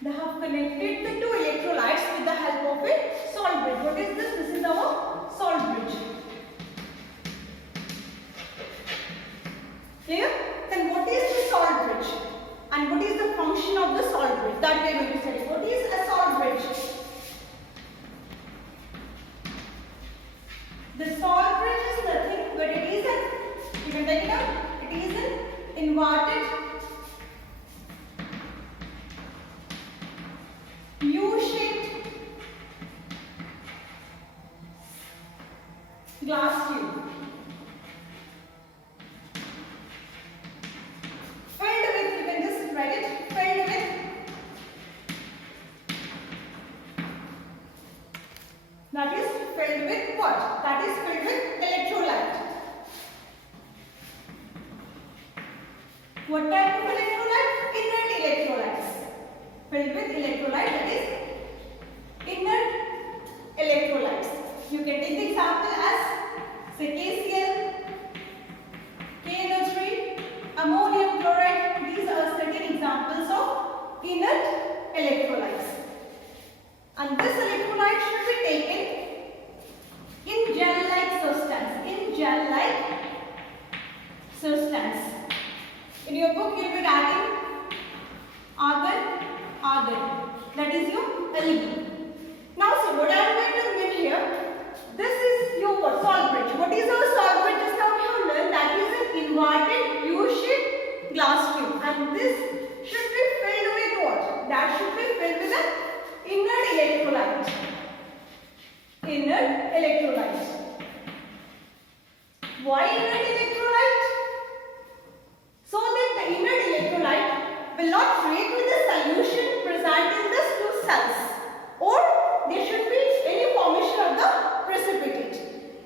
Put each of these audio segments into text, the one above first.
They have connected the two electrolytes with the help of a salt bridge. What is this? This is our salt bridge. Clear? Then what is the salt bridge? And what is the function of the salt bridge? That we are going to study. What is a salt bridge? The salt bridge is nothing but it is an, you can take it out, it is an inverted U-shaped glass tube filled with, you can just write it, filled with that is filled with what? That is filled with electrolyte. What type of electrolyte? Inert electrolytes. Filled with electrolyte, that is inert electrolytes. You can take the example as say KCl, KNO3, ammonium chloride. These are certain examples of inert electrolytes. And this electrolyte should be taken in gel-like substance. In gel-like substance. In your book, you will be writing argon. That is your algae. Now, see what I am going to make here. This is your what? Salt bridge. What is our salt bridge? Just now we have learned that is an inverted U-shaped glass tube, and this should be filled with what? That should be filled with an inert electrolyte. Inert electrolyte. Why inert electrolyte? So that the inert electrolyte will not react with the solution present in these two cells, or there should be any formation of the precipitate.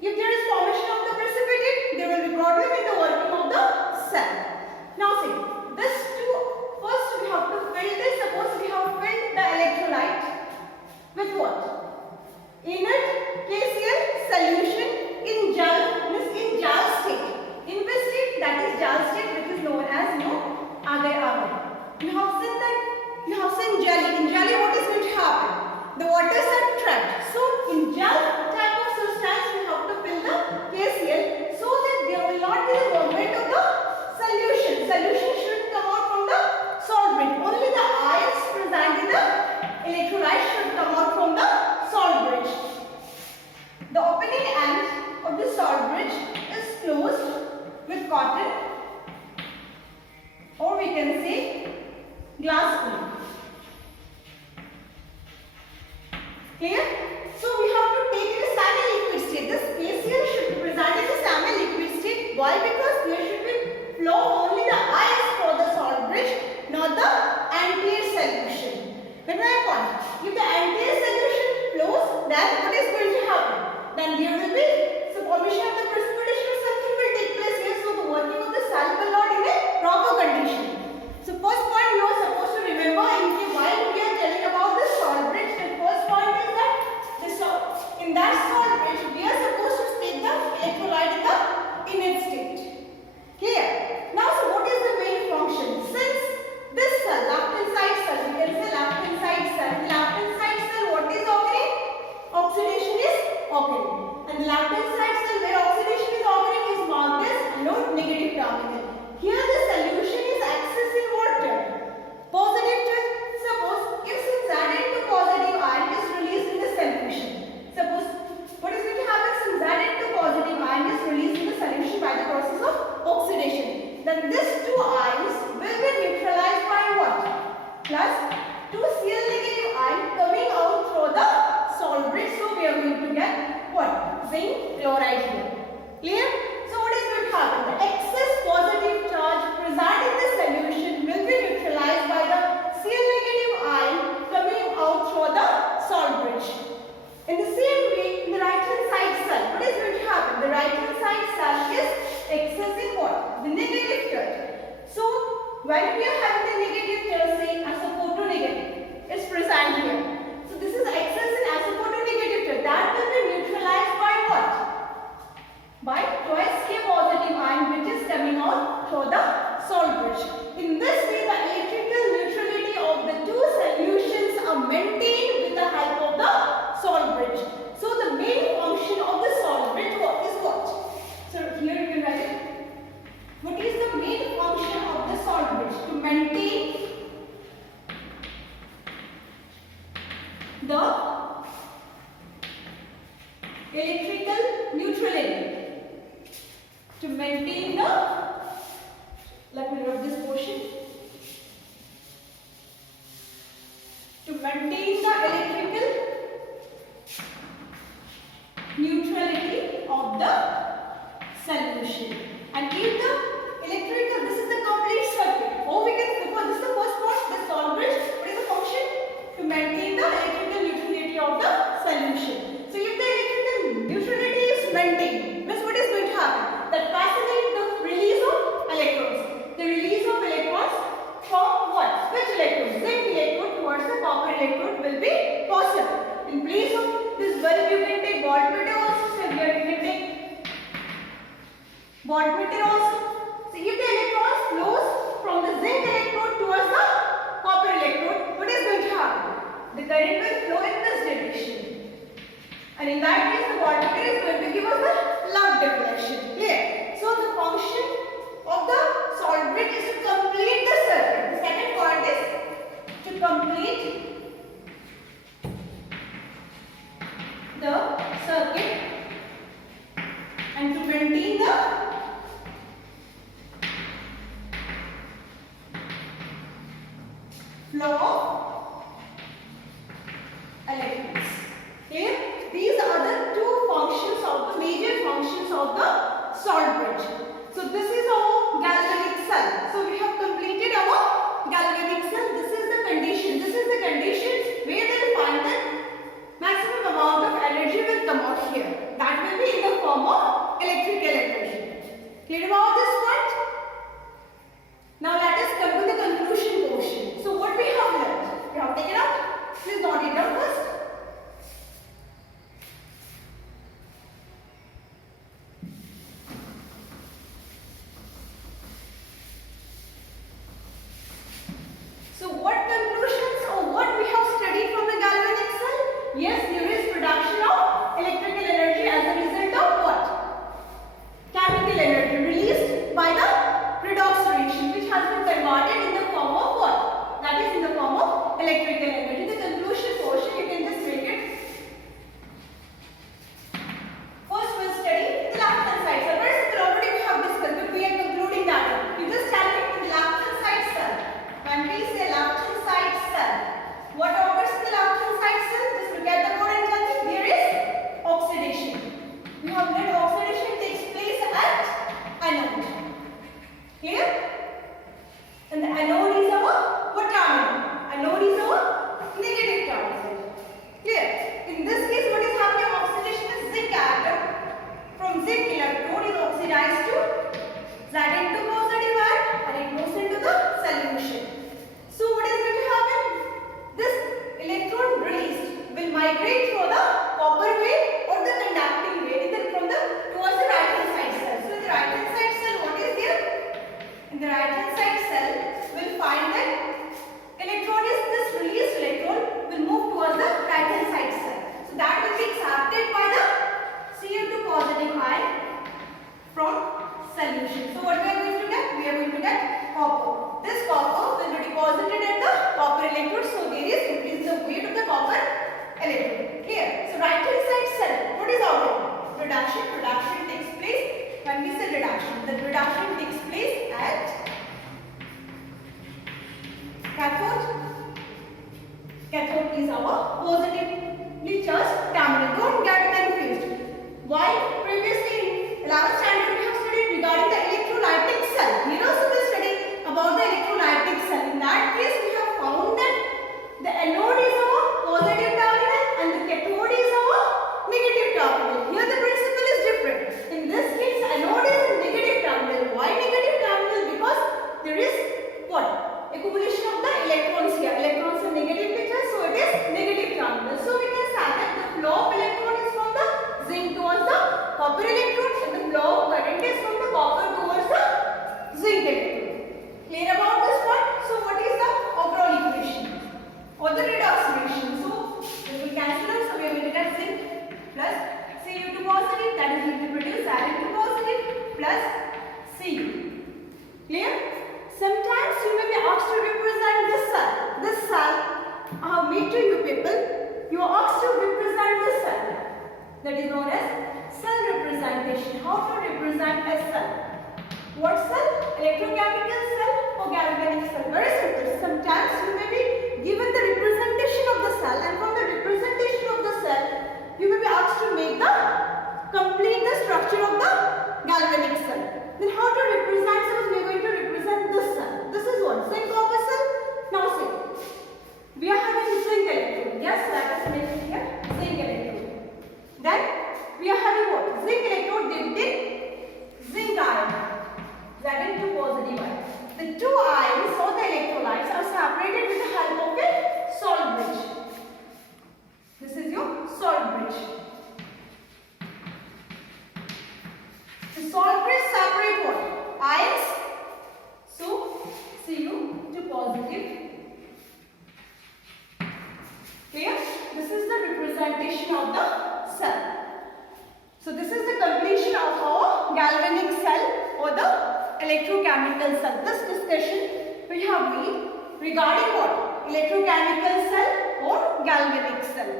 If there is formation of the precipitate, there will be problem in the working of the cell. Now see, this two, first we have to fill this. Suppose we have filled the electrolyte with what? Inert KCl solution in gel, means in gel state. In which state? That is gel state, which is known as agar. You have seen that, you have seen jelly. In jelly, what is going to happen? The waters are trapped. So in gel type of substance, we have to fill the KCl so that there will not be the movement of the solution. Solution should come out from the salt bridge. Only the ions present in the electrolyte should come out from the salt bridge. The opening end of the salt bridge is closed with cotton, or we can say glass wool. Clear? So we have to take it as semi-liquid state. This KCl should be present in the semi-liquid state. Why? Because there should be flow only the ions for the salt bridge, not the entire solution. When I point, if the entire solution flows, then what is going to happen? Then there will be some formation of the precipitation or something will take place here. So the working of the cell will not in a proper condition. So first point you are supposed to remember while we are telling about the salt bridge. The first point is that in that salt bridge we are supposed to take the electrolyte in its state. Clear? Now, so what is the main function? Since this cell, left-hand side cell, we can say left-hand side cell. Left-hand side cell, what is occurring? Oxidation is occurring. And the left-hand side cell where oxidation is occurring is marked as negative terminal. Here the solution is accessing water. Positive charge. Suppose if some Zn2 positive ion is released in the solution. Suppose what is going to happen? Some Zn2 positive ion is released in the solution by the process of oxidation. Then these two ions will be neutralized by what? Plus 2 Cl negative ion coming out through the salt bridge. So we are going to get what? Zinc chloride here. Clear? So what is going to happen? The excess positive charge present in the solution will be neutralized by the Cl negative ion coming out through the salt bridge. In the same way, in the right hand side cell, what is going to happen? The right hand side cell is accessing what? The negative charge. So when we are having the negative charge, say as a photonegative is present here. So this is accessing as a photonegative charge. That will be neutralized by what? By 12 the electrical neutrality. To maintain the, let me rub this portion. To maintain the electrical neutrality of the solution. And if the electrical, this is the complete circuit. Or we can, because this is the first part, the salt bridge. What is the function? To maintain the electrical neutrality of the solution. So if the electrical neutrality is maintained, means what is going to happen? That facilitates the release of electrons. The release of electrons from what? Which electrode? Zinc electrode towards the copper electrode will be possible. In place of this bulb, you can take voltmeter also. So here you can take voltmeter also. So if the electrons flows from the zinc electrode towards the copper electrode, what is going to happen? The current will flow in this direction. And in that case, the voltmeter is going to give us the love deflection. Clear? So the function of the salt bridge is to complete the circuit. The second part is to complete the circuit and to maintain the flow of electrons. Clear? These are the two functions of the major functions of the salt bridge. So this is our galvanic cell. So we have completed our galvanic cell. This is the condition. This is the conditions where they will find that maximum amount of energy will come out here. That will be in the form of electrical energy. Clear about this part? Now let us come to the conclusion portion. So what we have learned? We have taken up. Please note it down first. So what conclusions or what we have studied from the galvanic cell? Yes, there is production of electrical energy as a result of what? Chemical energy released by the redox reaction, which has been converted in the form of what? That is in the form of electrical energy. The conclusion portion, you can just make it. First we'll study the left hand side cell. Very simple, already we have discussed, but we are concluding that. You just calculate the left hand side cell. When we say left hand side cell, what occurs in the left hand side cell? Just look at the board and tell me there is oxidation. We have learned oxidation takes place at anode. Clear? And the anode is our what terminal? Anode is our negative terminal. Clear? In this case, what is happening? Oxidation is zinc atom. From zinc electrode is oxidized to Zn2 positive ion and it goes into the solution. So what is going to happen? This electron released will migrate through the copper way or the conducting way, either from the towards the right hand side cell. So in the right hand side cell, what is there? In the right hand side cell, we'll find that electron is this released electron will move towards the right hand side cell. So that will be accepted by the Cl2 positive ion from solution. So what we are going to get? We are going to get copper. This copper will be deposited at the copper electrode. So there is increase the weight of the copper electrode. Here. So right hand side cell. What is outcome? Reduction. Reduction takes place. When we say reduction, the reduction takes place at cathode. Cathode is our positively charged terminal. Don't get confused. Why? Previously in 11th standard we have studied regarding the electrolytic cell. Here also we studied about the electrolytic cell. In that case we have found that the anode is our positive terminal and the cathode is our negative terminal. Here the principle is different. In this case anode is a negative terminal. Why negative terminal? Because there is what? Accumulation of the electrons here. Electrons are negatively charged, so it is negative terminal. So we that is known as cell representation. How to represent a cell? What cell? Electrochemical cell or galvanic cell? Very simple. Sometimes you may be given the representation of the cell, and from the representation of the cell, you may be asked to complete the structure of the galvanic cell. Then how to represent? Suppose we are going to represent this cell. This is what? Zinc copper cell. Now see, we are having zinc electrode. Yes, that is mentioned here. Zinc electrode. Then we are having what? Zinc electrode dipped in zinc ion. That is two positive ions. The two ions or the electrolytes are separated with the help of a salt bridge. This is your salt bridge. The salt bridge separate what? Ions. So Cu to positive. Clear? This is the representation of the cell. So this is the completion of our galvanic cell or the electrochemical cell. This discussion we have made regarding what? Electrochemical cell or galvanic cell.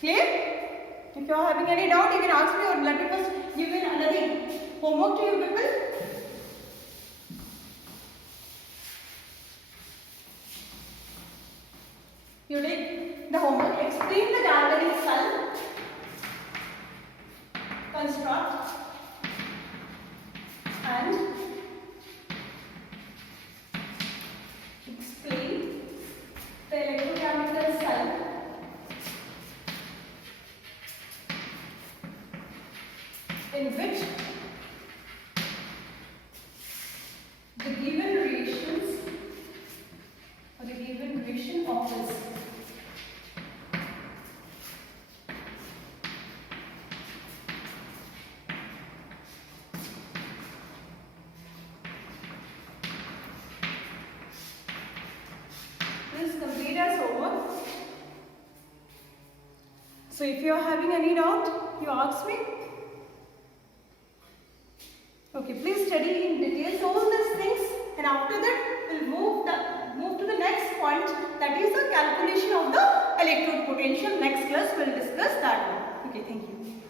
Clear? If you are having any doubt, you can ask me, or let me first give you another homework to you people. You take the homework. Explain the galvanic cell. Construct and explain the electrochemical cell in which the given reactions or the given reaction occurs. Please complete as homework. So if you are having any doubt, you ask me. Okay, please study in details all these things, and after that we'll move to the next point, that is the calculation of the electrode potential. Next class we'll discuss that one. Okay, thank you.